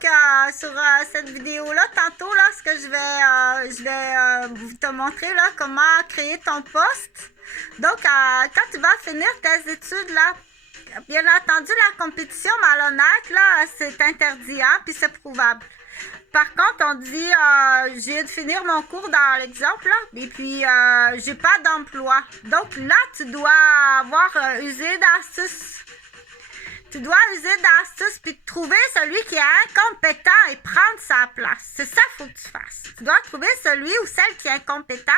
Donc, sur cette vidéo-là, tantôt, là, ce que je vais te montrer, là, comment créer ton poste. Donc, quand tu vas finir tes études, là, bien entendu, la compétition malhonnête, là, c'est interdit, hein, puis c'est prouvable. Par contre, on dit, j'ai de finir mon cours dans l'exemple, là, et puis j'ai pas d'emploi. Donc là, tu dois avoir usé d'astuces. Tu dois user d'astuces puis trouver celui qui est incompétent et prendre sa place. C'est ça qu'il faut que tu fasses. Tu dois trouver celui ou celle qui est incompétent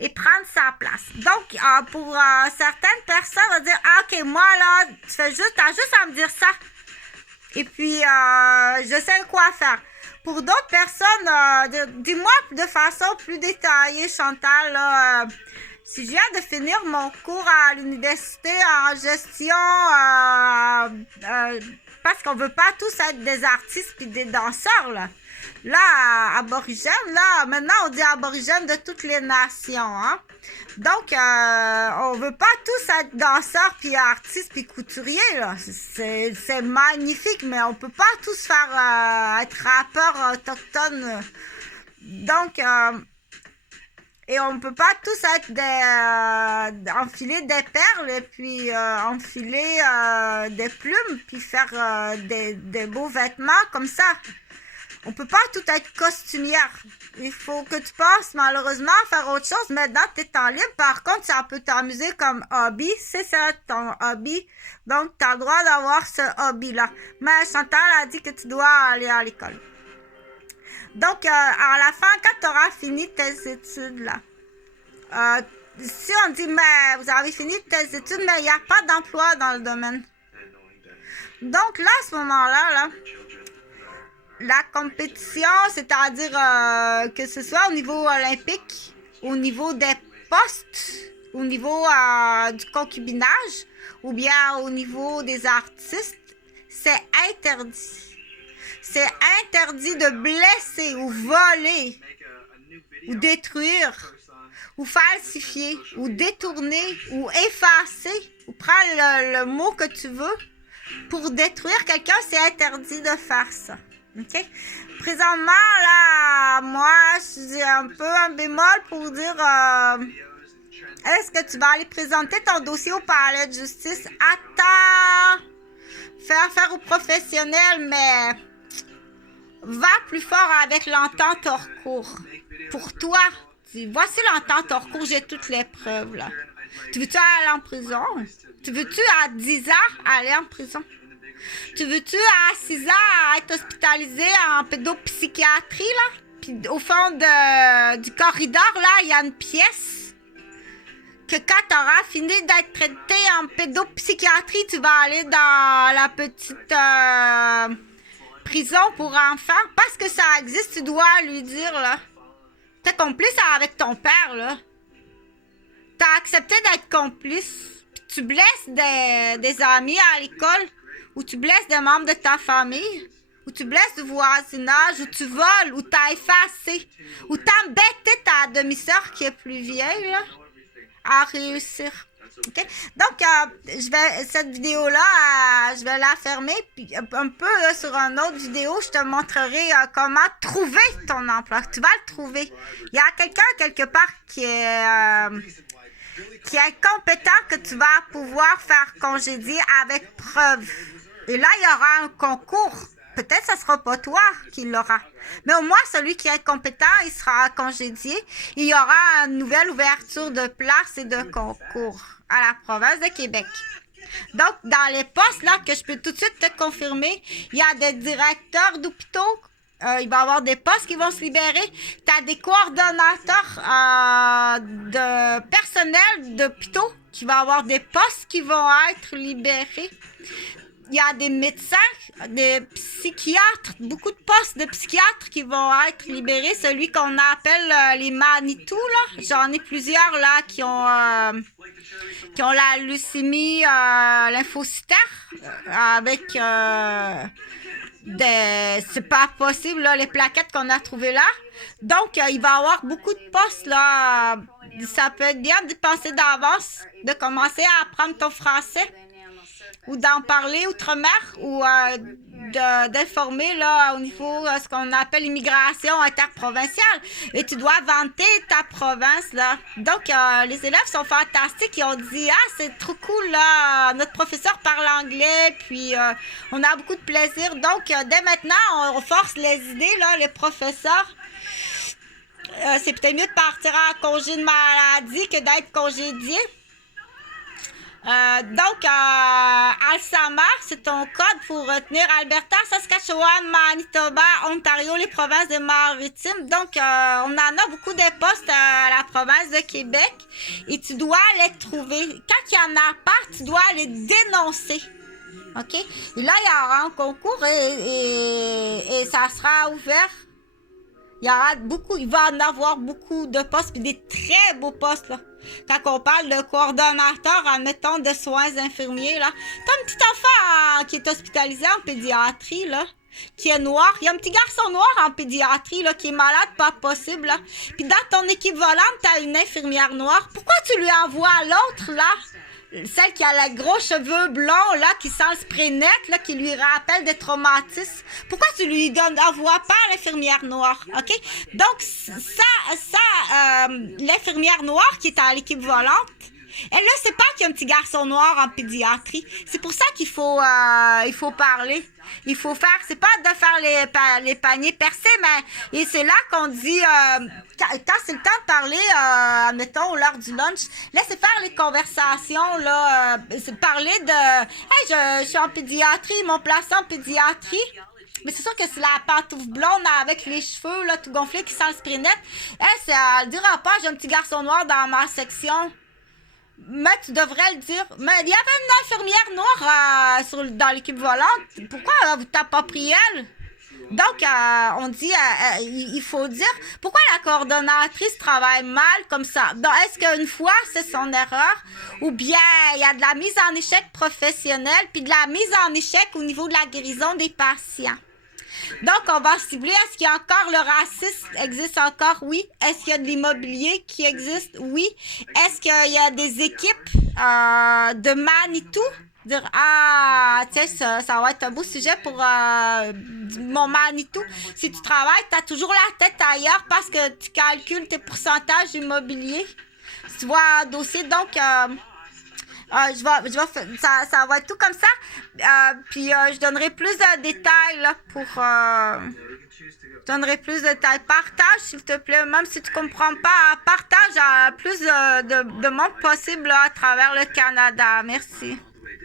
et prendre sa place. Donc, pour certaines personnes, on va dire, OK, moi, là, t'as juste à me dire ça. Et puis, je sais quoi faire. Pour d'autres personnes, dis-moi de façon plus détaillée, Chantal, là, si je viens de finir mon cours à l'université en gestion, parce qu'on veut pas tous être des artistes puis des danseurs, là. Là, aborigènes, là, maintenant on dit aborigènes de toutes les nations, hein. Donc, on veut pas tous être danseurs puis artistes puis couturiers, là. C'est magnifique, mais on peut pas tous faire être rappeurs autochtones. Donc, et on ne peut pas tous être enfiler des perles et puis enfiler des plumes puis faire des beaux vêtements comme ça. On ne peut pas tout être costumière. Il faut que tu passes malheureusement à faire autre chose. Maintenant, tu es en libre. Par contre, ça peut t'amuser comme hobby. C'est ça ton hobby. Donc, tu as le droit d'avoir ce hobby-là. Mais Chantal a dit que tu dois aller à l'école. Donc, à la fin, quand tu auras fini tes études, là, si on dit, mais vous avez fini tes études, mais il n'y a pas d'emploi dans le domaine. Donc, là, à ce moment-là, là, la compétition, c'est-à-dire que ce soit au niveau olympique, au niveau des postes, au niveau du concubinage, ou bien au niveau des artistes, c'est interdit. C'est interdit de blesser ou voler ou détruire ou falsifier ou détourner ou effacer ou prendre le mot que tu veux pour détruire quelqu'un. C'est interdit de faire ça. Okay? Présentement, là, moi, j'ai un peu un bémol pour dire est-ce que tu vas aller présenter ton dossier au palais de justice? Attends! Fais affaire aux professionnels, mais va plus fort avec l'entente hors cours. Pour toi, voici l'entente hors cours, j'ai toutes les preuves, là. Tu veux-tu aller en prison? Tu veux-tu à 10 ans aller en prison? Tu veux-tu à 6 ans être hospitalisé en pédopsychiatrie, là? Puis au fond du corridor, là, il y a une pièce que quand tu auras fini d'être traité en pédopsychiatrie, tu vas aller dans la petite prison pour enfants. Parce que ça existe, tu dois lui dire, là. T'es complice avec ton père, là. T'as accepté d'être complice. Puis tu blesses des amis à l'école, ou tu blesses des membres de ta famille, ou tu blesses du voisinage, ou tu voles, ou t'as effacé, ou t'as embêté ta demi-sœur qui est plus vieille, là, à réussir. Okay? Donc, cette vidéo-là, je vais la fermer, puis un peu là, sur une autre vidéo, je te montrerai comment trouver ton emploi. Tu vas le trouver. Il y a quelqu'un quelque part qui est compétent que tu vas pouvoir faire congédier avec preuve. Et là, il y aura un concours. Peut-être que ce ne sera pas toi qui l'aura. Mais au moins, celui qui est compétent, il sera congédié. Il y aura une nouvelle ouverture de places et de concours à la province de Québec. Donc, dans les postes là que je peux tout de suite te confirmer, il y a des directeurs d'hôpitaux. Il va y avoir des postes qui vont se libérer. Tu as des coordonnateurs de personnel d'hôpitaux qui vont avoir des postes qui vont être libérés. Il y a des médecins, des psychiatres, beaucoup de postes de psychiatres qui vont être libérés. Celui qu'on appelle les Manitou, là. J'en ai plusieurs, là, qui ont la leucémie lymphocytaire avec c'est pas possible, là, les plaquettes qu'on a trouvées là. Donc, il va y avoir beaucoup de postes, là. Ça peut être bien de penser d'avance, de commencer à apprendre ton français. ou d'en parler outre-mer ou d'informer là au niveau de ce qu'on appelle l'immigration interprovinciale. Et tu dois vanter ta province là. Donc les élèves sont fantastiques. Ils ont dit c'est trop cool là. Notre professeur parle anglais puis on a beaucoup de plaisir. Donc dès maintenant on force les idées là les professeurs. C'est peut-être mieux de partir en congé de maladie que d'être congédié. Donc, Alzheimer, c'est ton code pour retenir Alberta, Saskatchewan, Manitoba, Ontario, les provinces des Maritimes. Donc, on en a beaucoup de postes à la province de Québec et tu dois les trouver. Quand il n'y en a pas, tu dois les dénoncer. OK? Et là, il y aura un concours et ça sera ouvert. Il va en avoir beaucoup de postes, puis des très beaux postes, là. Quand on parle de coordonnateur, admettons, de soins infirmiers, là. T'as un petit enfant qui est hospitalisé en pédiatrie, là, qui est noir. Il y a un petit garçon noir en pédiatrie, là, qui est malade, pas possible, là. Puis dans ton équipe volante, t'as une infirmière noire. Pourquoi tu lui envoies l'autre, là? Celle qui a les gros cheveux blonds, là, qui sent le spray net, là, qui lui rappelle des traumatismes. Pourquoi tu lui envoies pas l'infirmière noire, OK? Donc, l'infirmière noire qui est à l'équipe volante, elle ne sait pas qu'il y a un petit garçon noir en pédiatrie. C'est pour ça qu'il faut parler. Il faut faire, c'est pas de faire les paniers percés, mais et c'est là qu'on dit, quand c'est le temps de parler, admettons, l'heure du lunch, laissez faire les conversations, là, parler de, hey, je suis en pédiatrie, ils m'ont placé en pédiatrie. Mais c'est sûr que c'est la pantoufle blonde avec les cheveux, là, tout gonflés, qui sent le spray net. Elle dira pas, j'ai un petit garçon noir dans ma section. Mais tu devrais le dire. Mais il y avait une infirmière noire dans l'équipe volante. Pourquoi vous t'as pas pris elle? Donc, on dit, il faut dire, pourquoi la coordonnatrice travaille mal comme ça? Donc, est-ce qu'une fois, c'est son erreur? Ou bien, il y a de la mise en échec professionnelle, puis de la mise en échec au niveau de la guérison des patients. Donc, on va cibler, est-ce qu'il y a encore le racisme existe encore? Oui. Est-ce qu'il y a de l'immobilier qui existe? Oui. Est-ce qu'il y a des équipes de Manitou? Dire, tiens, ça va être un beau sujet pour mon Manitou. Si tu travailles, tu as toujours la tête ailleurs parce que tu calcules tes pourcentages immobiliers. Si tu vois un dossier, donc... ça va être tout comme ça. Puis je donnerai plus de détails là, je donnerai plus de détails. Partage, s'il te plaît. Même si tu comprends pas, partage à plus de monde possible là, à travers le Canada. Merci.